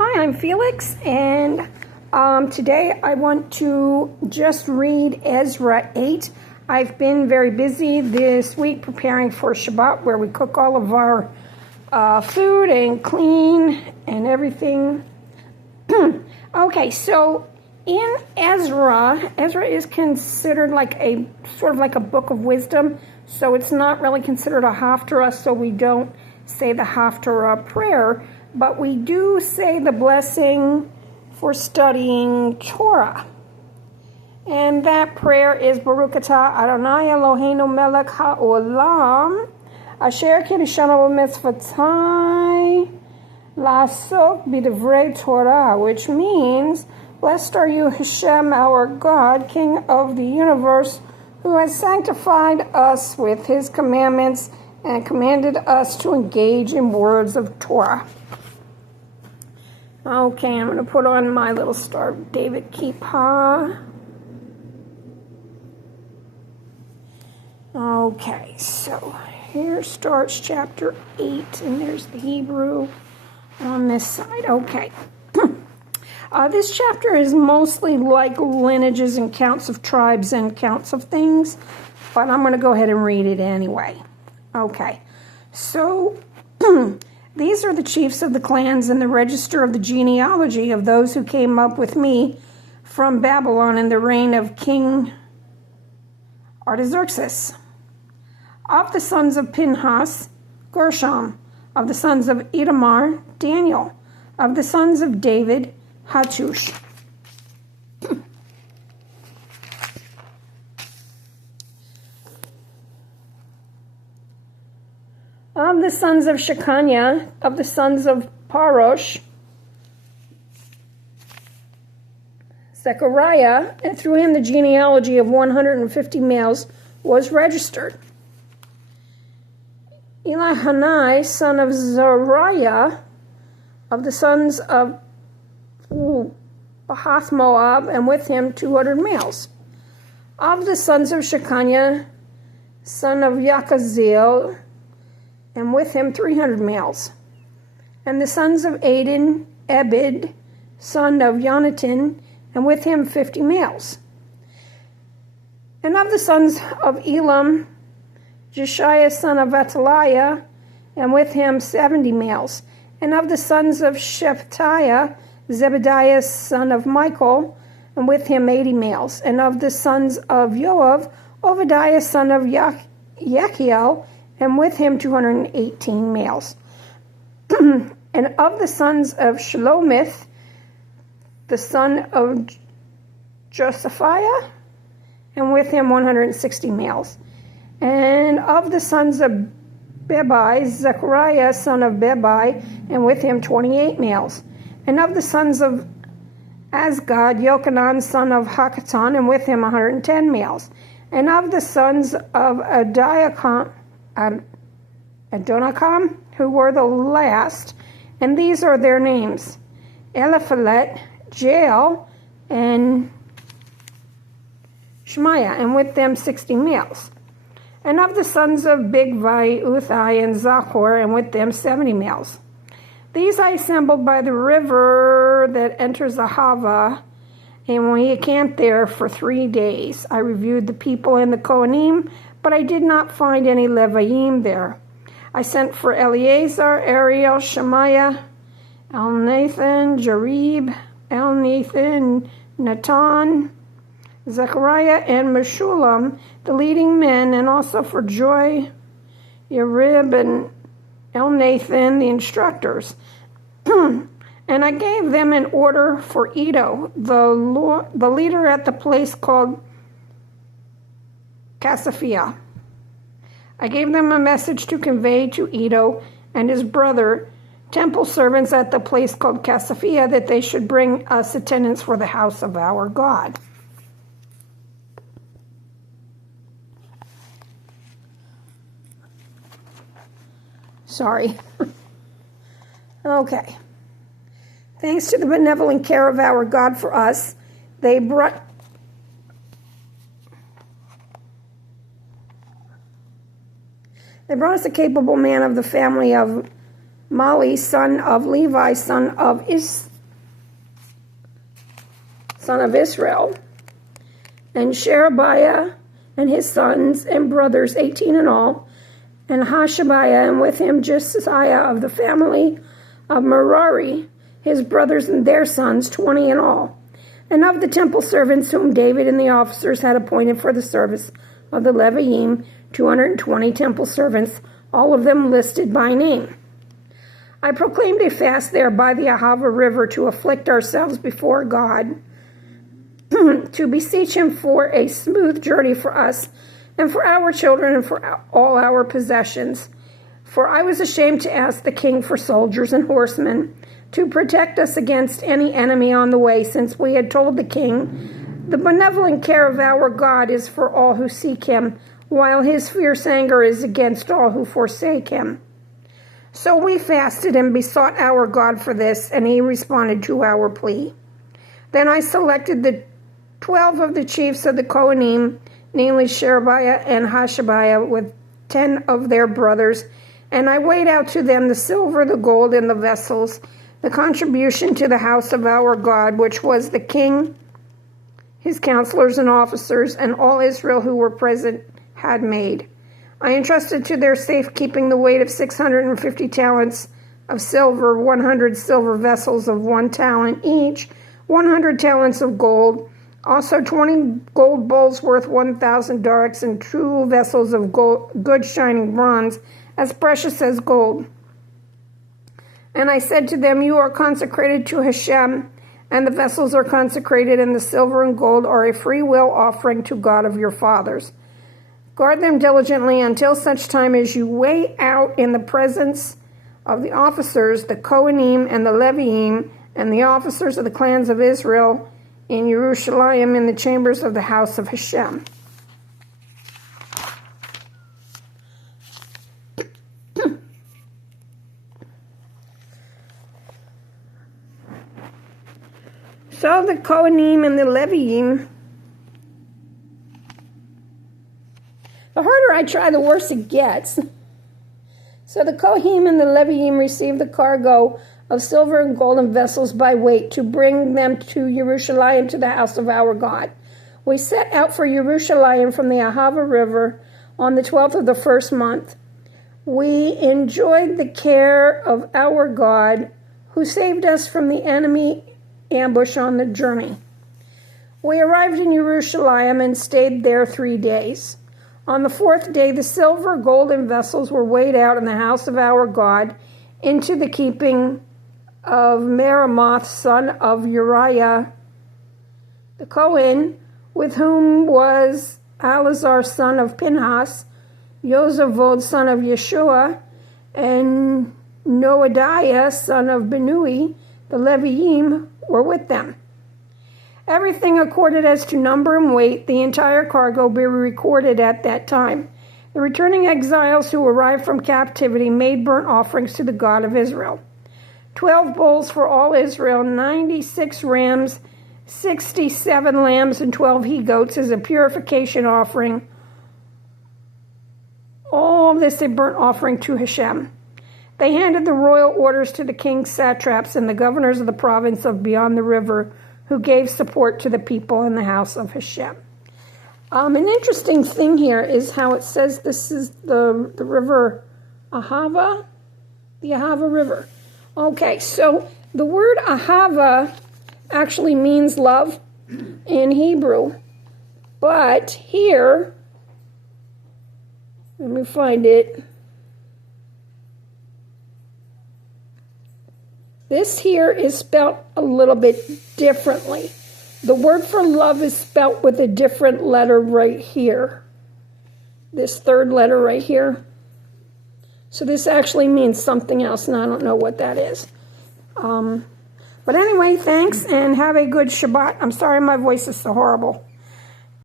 Hi, I'm Felix, and today I want to just read Ezra 8. I've been very busy this week preparing for Shabbat, where we cook all of our food and clean and everything. Okay, so in Ezra is considered like a sort of like a book of wisdom, so it's not really considered a haftarah, so we don't say the haftarah prayer, but we do say the blessing for studying Torah. And that prayer is Baruch atah Adonai Eloheinu melech haolam asher kirishanu b'mitzvotai la'asok b'divrei Torah, which means, blessed are you, Hashem, our God, King of the universe, who has sanctified us with his commandments and commanded us to engage in words of Torah. Okay, I'm going to put on my little Star of David kippah. Okay, so here starts chapter 8, and there's the Hebrew on this side. Okay. This chapter is mostly like lineages and counts of tribes and counts of things, but I'm going to go ahead and read it anyway. Okay, so these are the chiefs of the clans and the register of the genealogy of those who came up with me from Babylon in the reign of King Artaxerxes. Of the sons of Pinhas, Gershom. Of the sons of Itamar, Daniel. Of the sons of David, Hattush. Of the sons of Shechaniah, of the sons of Parosh, Zechariah, and through him the genealogy of 150 males was registered. Elihanai, son of Zariah, of the sons of Bahath Moab, and with him 200 males. Of the sons of Shechaniah, son of Yakaziel, and with him 300 males. And the sons of Adin, Ebed, son of Yonatan, and with him 50 males. And of the sons of Elam, Jeshiah, son of Ataliah, and with him 70 males. And of the sons of Shephatiah, Zebediah, son of Michael, and with him 80 males. And of the sons of Joab, Obadiah, son of Yachiel, and with him 218 males. And of the sons of Shelomith, the son of Josaphiah, and with him 160 males. And of the sons of Bebai, Zechariah, son of Bebai, and with him 28 males. And of the sons of Azgad, Yochanan, son of Hakatan, and with him 110 males. And of the sons of Adonikam, who were the last, and these are their names: Eliphalet, Jael, and Shemaiah, and with them 60 males. And of the sons of Bigvai, Uthai, and Zachor, and with them 70 males. These I assembled by the river that enters the Hava, and we camped there for 3 days. I reviewed the people and the Kohanim, but I did not find any Leviim there. I sent for Eleazar, Ariel, Shemaiah, Elnathan, Jarib, Elnathan, Natan, Zechariah, and Meshulam, the leading men, and also for Joy, Yarib, and Elnathan, the instructors. And I gave them an order for Edo, the leader at the place called Casaphia. I gave them a message to convey to Edo and his brother, temple servants at the place called Casaphia, that they should bring us attendance for the house of our God. Sorry. Okay. Thanks to the benevolent care of our God for us, they brought us a capable man of the family of Mali, son of Levi, son of son of Israel, and Sherebiah and his sons and brothers, 18 in all, and Hashabiah, and with him Josiah of the family of Merari, his brothers and their sons, 20 in all. And of the temple servants whom David and the officers had appointed for the service of the Leviim, 220 temple servants, all of them listed by name. I proclaimed a fast there by the Ahava River to afflict ourselves before God, to beseech him for a smooth journey for us and for our children and for all our possessions. For I was ashamed to ask the king for soldiers and horsemen to protect us against any enemy on the way, since we had told the king, the benevolent care of our God is for all who seek him, while his fierce anger is against all who forsake him. So we fasted and besought our God for this, and he responded to our plea. Then I selected the 12 of the chiefs of the Kohanim, namely Sherebiah and Hashabiah, with 10 of their brothers, and I weighed out to them the silver, the gold, and the vessels, the contribution to the house of our God, which was the king, his counselors and officers, and all Israel who were present had made. I entrusted to their safekeeping the weight of 650 talents of silver, 100 silver vessels of 1 talent each, 100 talents of gold, also 20 gold bowls worth 1,000 darics, and 2 vessels of gold, good shining bronze, as precious as gold. And I said to them, you are consecrated to Hashem, and the vessels are consecrated, and the silver and gold are a free will offering to God of your fathers. Guard them diligently until such time as you weigh out in the presence of the officers, the Kohanim and the Leviim, and the officers of the clans of Israel in Jerusalem in the chambers of the house of Hashem. So the Kohanim and the Leviim, the harder I try, the worse it gets. So the Kohanim and the Leviim received the cargo of silver and gold and vessels by weight to bring them to Jerusalem, to the house of our God. We set out for Jerusalem from the Ahava River on the 12th of the first month. We enjoyed the care of our God, who saved us from the enemy ambush on the journey. We arrived in Jerusalem and stayed there 3 days. On the 4th day, the silver, gold, and vessels were weighed out in the house of our God into the keeping of Meremoth, son of Uriah, the Kohen, with whom was Eleazar, son of Pinhas, Yozavod, son of Yeshua, and Noadiah, son of Benui. The Leviim were with them. Everything accorded as to number and weight, the entire cargo be recorded at that time. The returning exiles who arrived from captivity made burnt offerings to the God of Israel. 12 bulls for all Israel, 96 rams, 67 lambs, and 12 he-goats as a purification offering. All this a burnt offering to Hashem. They handed the royal orders to the king's satraps and the governors of the province of beyond the river, who gave support to the people in the house of Hashem. An interesting thing here is how it says this is the river Ahava, the Ahava River. Okay, so the word Ahava actually means love in Hebrew, but here, let me find it. This here is spelt a little bit differently. The word for love is spelt with a different letter right here. This third letter right here. So this actually means something else, and I don't know what that is. But anyway, thanks, and have a good Shabbat. I'm sorry my voice is so horrible.